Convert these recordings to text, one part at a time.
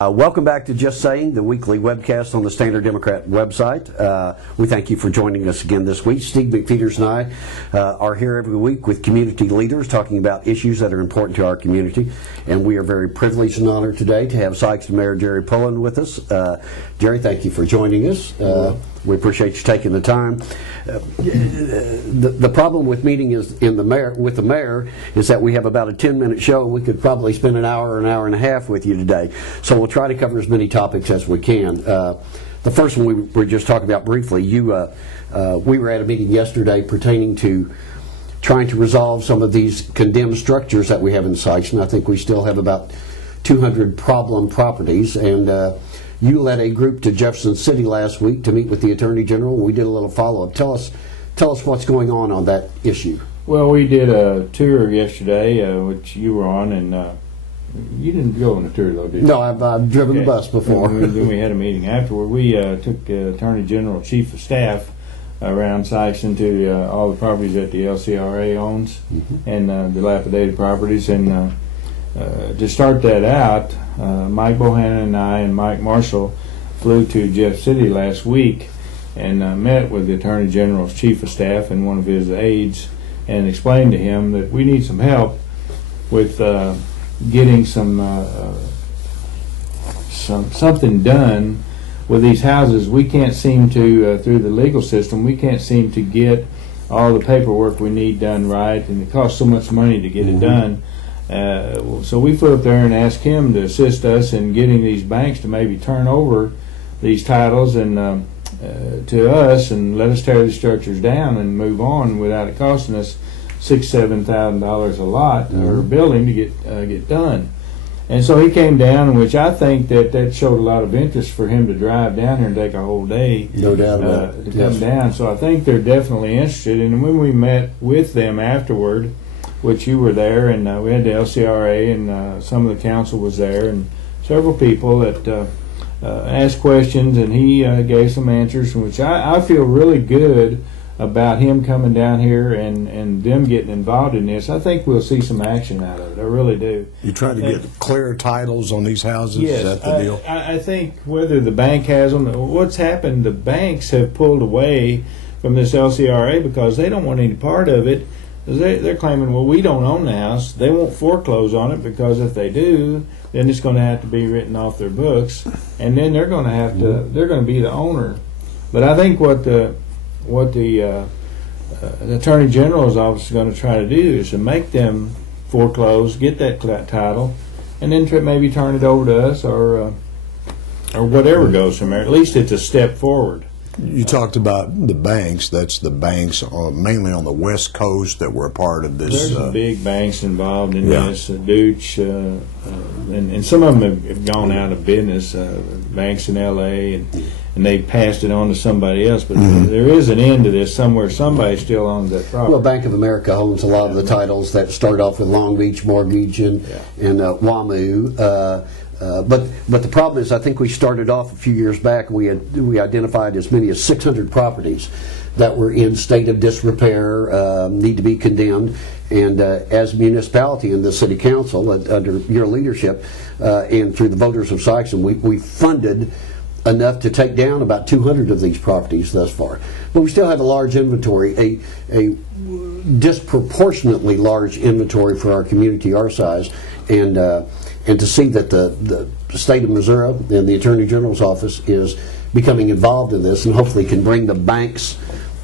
Welcome back to Just Saying, the weekly webcast on the Standard Democrat website. We thank you for joining us again this week. Steve McPeters and I are here every week with community leaders talking about issues that are important to our community. And we are very privileged and honored today to have Sikeston Mayor Jerry Pullen with us. Jerry, thank you for joining us. We appreciate you taking the time. The problem with meeting with the mayor is that we have about a 10-minute show, and we could probably spend an hour and a half with you today. So we'll try to cover as many topics as we can. The first one we were just talking about briefly. We were at a meeting yesterday pertaining to trying to resolve some of these condemned structures that we have in Sikeston. I think we still have about 200 problem properties, and you led a group to Jefferson City last week to meet with the Attorney General. We did a little follow-up. Tell us what's going on that issue. Well, we did a tour yesterday, which you were on, and you didn't go on the tour, though, did you? No, I've driven the bus before. Then we had a meeting afterward. We took Attorney General, Chief of Staff around Sikeston to all the properties that the LCRA owns, and dilapidated properties. And to start that out, Mike Bohannon and I and Mike Marshall flew to Jeff City last week and met with the Attorney General's Chief of Staff and one of his aides, and explained to him that we need some help with getting something done with these houses. We can't seem to, through the legal system, we can't seem to get all the paperwork we need done right, and it costs so much money to get it done. So we flew up there and asked him to assist us in getting these banks to maybe turn over these titles and to us and let us tear these structures down and move on without it costing us $6,000–7,000 a lot or building to get done. And so he came down, which I think that showed a lot of interest for him to drive down here and take a whole day. No doubt about it. To come down. So I think they're definitely interested. And when we met with them afterward, which you were there, and we had the LCRA and some of the council was there, and several people that asked questions, and he gave some answers, which I feel really good about him coming down here and them getting involved in this. I think we'll see some action out of it. I really do. You try to get clear titles on these houses? Yes, is that the deal? I think whether the bank has them, what's happened, the banks have pulled away from this LCRA because they don't want any part of it. They're claiming, well, we don't own the house. They won't foreclose on it because if they do, then it's going to have to be written off their books, and then they're going to have to. They're going to be the owner. But I think what the Attorney General's office is going to try to do is to make them foreclose, get that title, and then maybe turn it over to us or whatever goes from there. At least it's a step forward. You talked about the banks. That's the banks mainly on the West Coast that were a part of this. There's some big banks involved in this, Deutsche, and some of them have gone out of business, banks in L.A., and they passed it on to somebody else. But there is an end to this somewhere. Somebody still owns that property. Well, Bank of America owns a lot of the titles that start off with Long Beach Mortgage and WAMU. But the problem is, I think we started off a few years back. We identified as many as 600 properties that were in state of disrepair, need to be condemned. And as a municipality and the city council, under your leadership and through the voters of Sikeston, we funded enough to take down about 200 of these properties thus far. But we still have a large inventory, a disproportionately large inventory for our community our size, and to see that the state of Missouri and the Attorney General's office is becoming involved in this and hopefully can bring the banks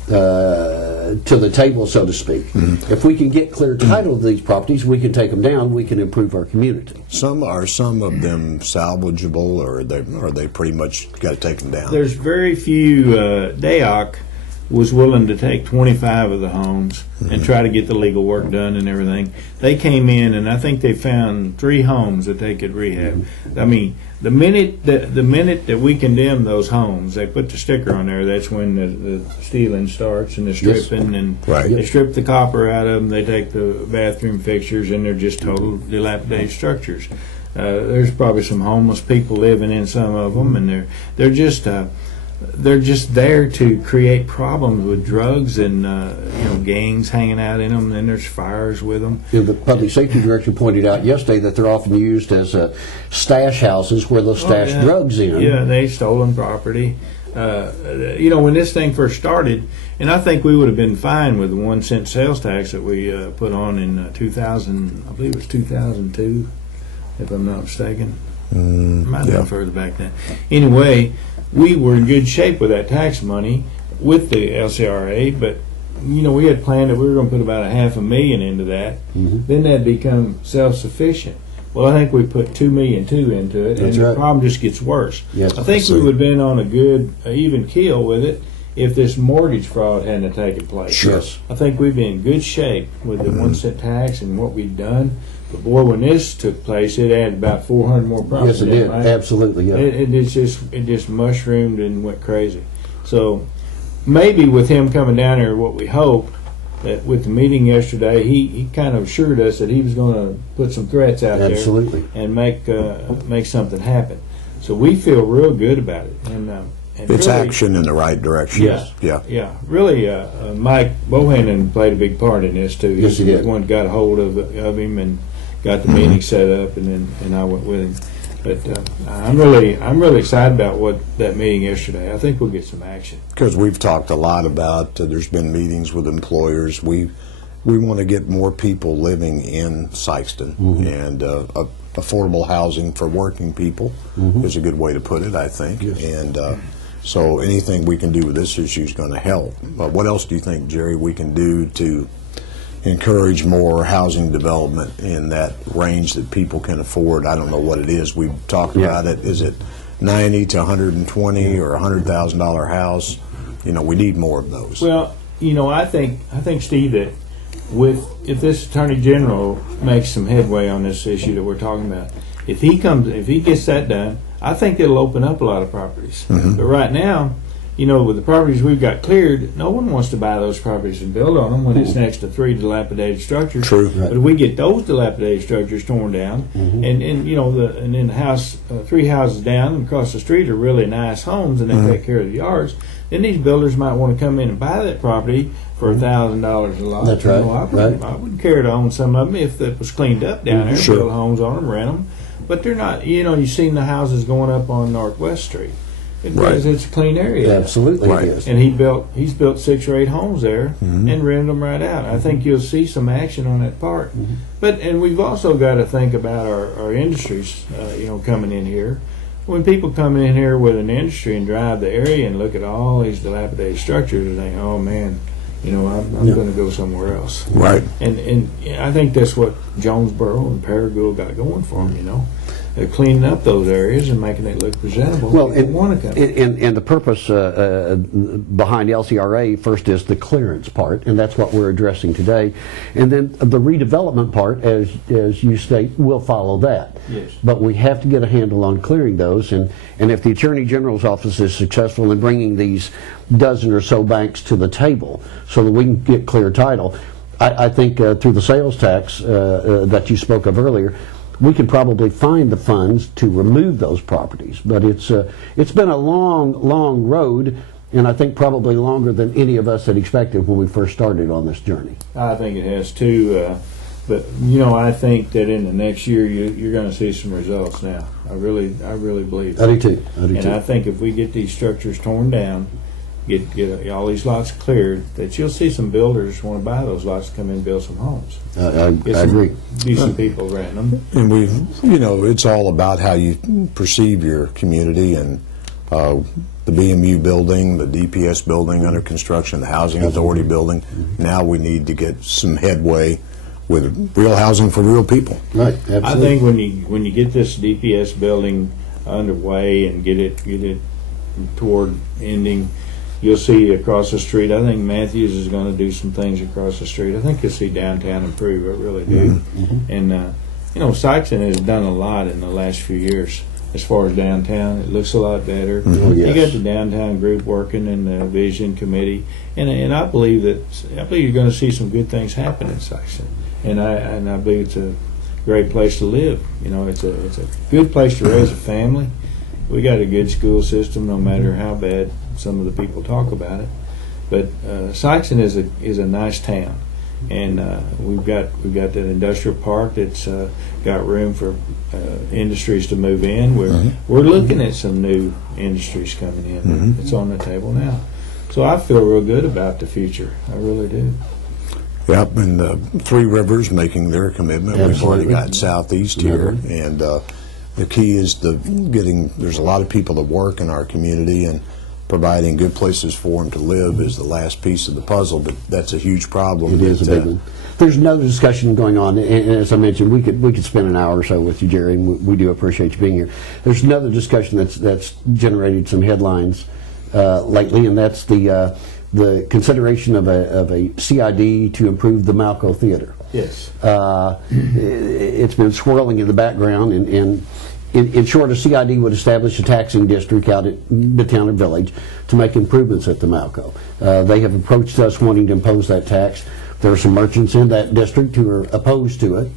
to the table, so to speak. If we can get clear title to these properties, we can take them down, we can improve our community. Some of them salvageable, or are they pretty much got to take them down? There's very few. DAOC was willing to take 25 of the homes and try to get the legal work done and everything. They came in, and I think they found 3 homes that they could rehab. I mean, the minute that we condemn those homes, they put the sticker on there. That's when the stealing starts and the stripping, and they strip the copper out of them. They take the bathroom fixtures, and they're just total dilapidated structures. There's probably some homeless people living in some of them, and they're just they're just there to create problems with drugs and gangs hanging out in them. Then there's fires with them. The Public Safety Director pointed out yesterday that they're often used as stash houses where they'll stash drugs in. Yeah, they stolen property. When this thing first started, and I think we would have been fine with the 1 cent sales tax that we put on in 2000. I believe it was 2002, if I'm not mistaken. Might have been further back then. Anyway, we were in good shape with that tax money with the LCRA, but we had planned that we were going to put about $500,000 into that. Then that'd become self-sufficient. Well, I think we put $2.2 million into it, and the problem just gets worse. Yes, I think we would have been on a good, even keel with it if this mortgage fraud hadn't taken place. Sure. I think we'd be in good shape with the 1 cent tax and what we'd done. But boy, when this took place, it added about 400 more properties. Yes, it did. Right? Absolutely, yeah. It just mushroomed and went crazy. So maybe with him coming down here, what we hope that with the meeting yesterday, he kind of assured us that he was going to put some threats out Absolutely. there and make something happen. So we feel real good about it. And it's really, action in the right direction. Yeah. Really, Mike Bohannon played a big part in this too. Yes, he was did. the one that got a hold of him and got the meeting set up, and I went with him. But I'm really excited about what that meeting yesterday. I think we'll get some action. Because we've talked a lot about, there's been meetings with employers. We want to get more people living in Sikeston, and affordable housing for working people is a good way to put it, I think. Yes. And so anything we can do with this issue is going to help. But what else do you think, Jerry, we can do to encourage more housing development in that range that people can afford? I don't know what it is. We've talked about it. Is it 90 to 120 or $100,000 house? We need more of those. Well, I think Steve, that if this Attorney General makes some headway on this issue that we're talking about, if he gets that done, I think it'll open up a lot of properties. But right now, with the properties we've got cleared, no one wants to buy those properties and build on them when it's next to 3 dilapidated structures. True. Right. But if we get those dilapidated structures torn down, and then the house, 3 houses down and across the street are really nice homes, and they take care of the yards, then these builders might want to come in and buy that property for $1,000 a lot. That's right. I wouldn't care to own some of them if it was cleaned up down there, Sure. build homes on them, rent them. But they're not. You've seen the houses going up on Northwest Street. Because it's a clean area. Absolutely, Right. it is. And he's built 6 or 8 homes there and rented them right out. I think you'll see some action on that part. And we've also got to think about our industries, coming in here. When people come in here with an industry and drive the area and look at all these dilapidated structures and think, oh man, I'm going to go somewhere else. Right. And I think that's what Jonesboro and Paragould got going for them, They're cleaning up those areas and making it look presentable. Well, People want to come. and the purpose behind LCRA first is the clearance part, and that's what we're addressing today. And then the redevelopment part, as you state, will follow that. Yes. But we have to get a handle on clearing those, and if the Attorney General's office is successful in bringing these dozen or so banks to the table so that we can get clear title, I think through the sales tax that you spoke of earlier, we can probably find the funds to remove those properties. But it's been a long road, and I think probably longer than any of us had expected when we first started on this journey. I think it has too. But I think that in the next year you're going to see some results. Now, I really believe that. I do too. And I think if we get these structures torn down, get all these lots cleared, that you'll see some builders want to buy those lots to come in and build some homes. I Get some agree. Decent people renting them. And it's all about how you perceive your community, and the BMU building, the DPS building under construction, the Housing Authority building. Now we need to get some headway with real housing for real people. Right, absolutely. I think when you get this DPS building underway and get it toward ending, you'll see across the street. I think Matthews is going to do some things across the street. I think you'll see downtown improve. I really do. And Sikeston has done a lot in the last few years as far as downtown. It looks a lot better. You got the downtown group working in the vision committee, and I believe you're going to see some good things happen in Sikeston. And I believe it's a great place to live. It's a good place to raise a family. We got a good school system, no matter how bad some of the people talk about it. But Sikeston is a nice town, and we've got that industrial park that's got room for industries to move in. We're looking at some new industries coming in. It's on the table now, so I feel real good about the future. I really do. Yep, and Three Rivers making their commitment. Absolutely. We've already got Southeast here, and the key is there's a lot of people that work in our community, and providing good places for them to live is the last piece of the puzzle, but that's a huge problem. It is a big one. There's another discussion going on, and as I mentioned, we could spend an hour or so with you, Jerry, and we do appreciate you being here. There's another discussion that's generated some headlines lately, and that's the consideration of a CID to improve the Malco Theater. Yes. It's been swirling in the background, and in short, a CID would establish a taxing district out at Midtown and Village to make improvements at the Malco. They have approached us wanting to impose that tax. There are some merchants in that district who are opposed to it.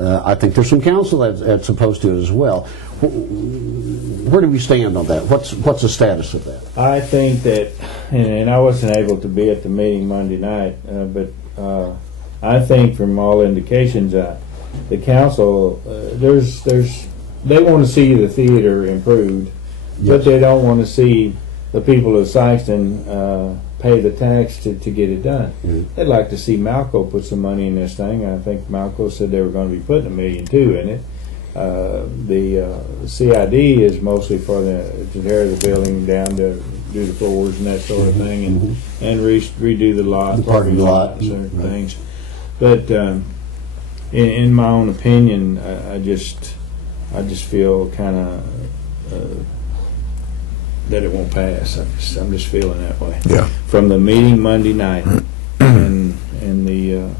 I think there's some council that's opposed to it as well. Where do we stand on that? What's the status of that? I think that, and I wasn't able to be at the meeting Monday night, but I think from all indications, the council, they want to see the theater improved, but they don't want to see the people of Sikeston pay the tax to get it done. They'd like to see Malco put some money in this thing. I think Malco said they were going to be putting $1.2 million in it. The CID is mostly for to tear the building down, to do the floors and that sort of thing, and redo the lot, parking lot, and certain things. But in my own opinion, I just feel kind of that it won't pass. I'm just feeling that way. Yeah. From the meeting Monday night and the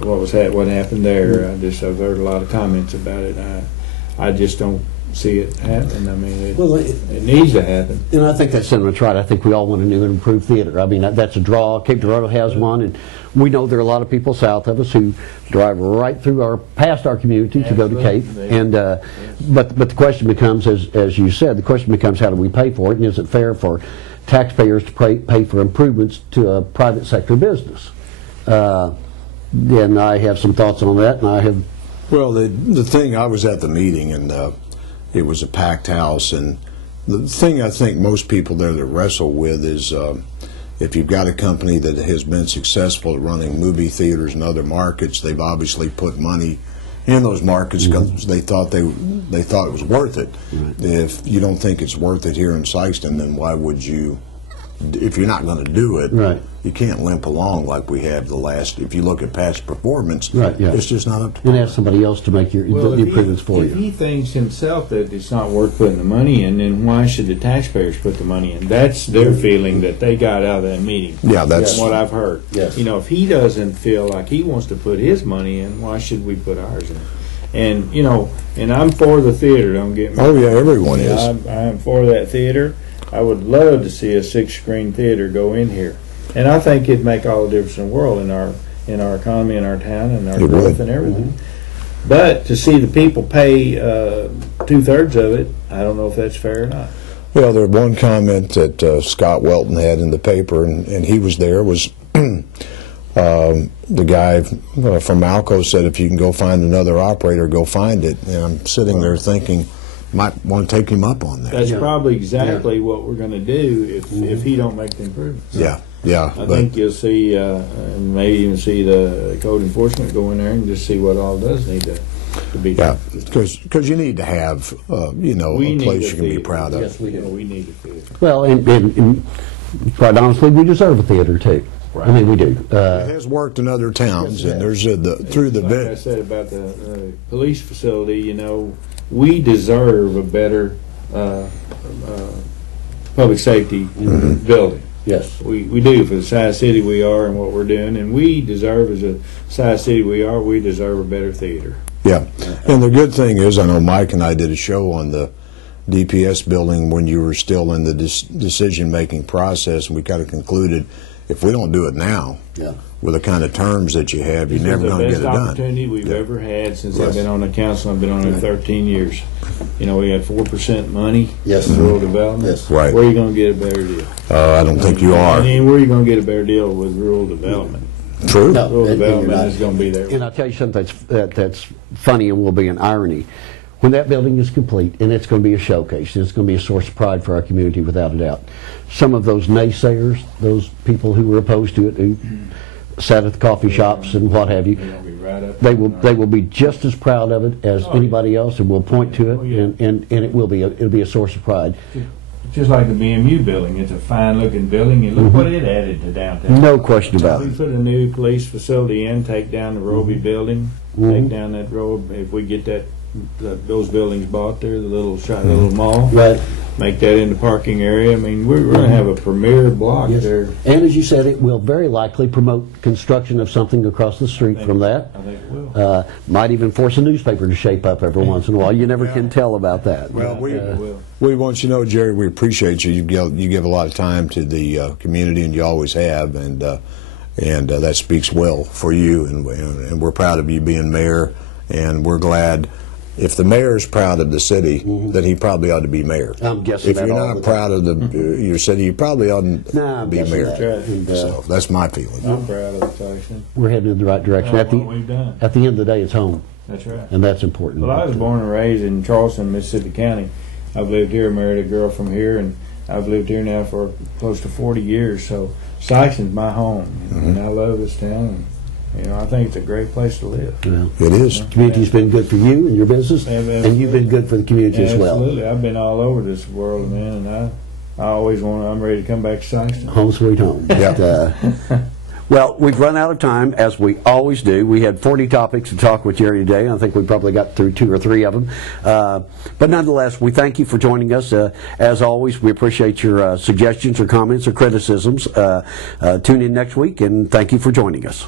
what happened there, I've heard a lot of comments about it. I just don't see it happening. I mean, it needs to happen. And I think that sentiment's right. I think we all want a new and improved theater. I mean, that's a draw. Cape Girardeau has one, and we know there are a lot of people south of us who drive right through past our community to go to Cape. And but the question becomes, as you said, the question becomes, how do we pay for it, and is it fair for taxpayers to pay for improvements to a private sector business? And I have some thoughts on that, and I have. Well, the thing, I was at the meeting, and it was a packed house, and the thing I think most people there that wrestle with is if you've got a company that has been successful at running movie theaters in other markets, they've obviously put money in those markets because they thought it was worth it. If you don't think it's worth it here in Sikeston, then why would you? If you're not going to do it, you can't limp along like we have the last. If you look at past performance, it's just not up to par. And ask somebody else to make the improvements for you. If he thinks himself that it's not worth putting the money in, then why should the taxpayers put the money in? That's their feeling that they got out of that meeting. Yeah, that's what I've heard. Yes. You know, if he doesn't feel like he wants to put his money in, why should we put ours in? And you know, and I'm for the theater. Don't get me. Oh yeah, everyone is. I'm for that theater. I would love to see a 6-screen theater go in here, and I think it'd make all the difference in the world in our economy, in our town, and our growth and everything. But to see the people pay 2/3 of it, I don't know if that's fair or not. Well, there one comment that Scott Welton had in the paper, and he was there, was the guy from Malco said, if you can go find another operator, go find it. And I'm sitting there thinking, might want to take him up on that. That's probably exactly what we're going to do if he don't make the improvements. Yeah. I think you'll see, and maybe even see the code enforcement go in there and just see what all does need to be done. Yeah, because you need to have, a place you can be proud of. Yes, we do. We need a theater. Well, and quite honestly, we deserve a theater too. Right. I mean, we do. It has worked in other towns, and there's through the like I said about the police facility, you know, we deserve a better public safety building. Yes. We do, for the size city we are and what we're doing, and we deserve, as a size city we are, we deserve a better theater. Yeah, and the good thing is, I know Mike and I did a show on the DPS building when you were still in the decision-making process, and we kind of concluded if we don't do it now, Yeah. with the kind of terms that you have, you're This never is going to the get best it done. opportunity we've Yeah. ever had since Yes. I've been on the council. I've been on it 13 years. You know, we had 4% money Yes. in rural development. Yes. Right. Where are you going to get a better deal? I don't think you I are. mean, where are you going to get a better deal with rural development? True. No. Rural and you're development not. is going to be there. And I'll tell you something that's funny and will be an irony. When that building is complete, and it's going to be a showcase, and it's going to be a source of pride for our community without a doubt. Some of those naysayers, those people who were opposed to it, who sat at the coffee shops and what have you, They're going to be right up they will be just as proud of it as Oh, yeah. anybody else, and will point to it, Oh, yeah. and it will be it'll be a source of pride. Just like the BMU building. It's a fine-looking building, and look what it added to downtown. Mm-hmm. No question about We it. put a new police facility in, take down the Roby building, Mhm. take down that road. If we get those buildings bought there, the little little mall, Right. make that into parking area. I mean, we're going to have a premier block Yes. there. And as you said, it will very likely promote construction of something across the street from that. I think it will. Might even force a newspaper to shape up every once in a while. You never can tell about that. Well, I think it will. we want you to know, Jerry, we appreciate you. You give a lot of time to the community, and you always have, and that speaks well for you. And we're proud of you being mayor, and we're glad. If the mayor is proud of the city, then he probably ought to be mayor. I'm guessing If that you're all the not proud of your city, you probably ought to Nah, I'm be guessing mayor. that. And, So that's my feeling. I'm proud of the Tyson. we're heading in the right direction. What we've done. At the end of the day, it's home, That's right. and that's important. Well, I was born and raised in Charleston, Mississippi County. I've lived here, married a girl from here, and I've lived here now for close to 40 years. So Syson's my home, and I love this town. And, I think it's a great place to live. Well, It is. the community's been good for you and your business, and you've been good for the community as well. Absolutely, I've been all over this world, man, and I always I'm ready to come back to Sykeston. Home sweet home. Yeah. Well, we've run out of time, as we always do. We had 40 topics to talk with Jerry today. I think we probably got through 2 or 3 of them. But nonetheless, we thank you for joining us. As always, we appreciate your suggestions or comments or criticisms. Tune in next week, and thank you for joining us.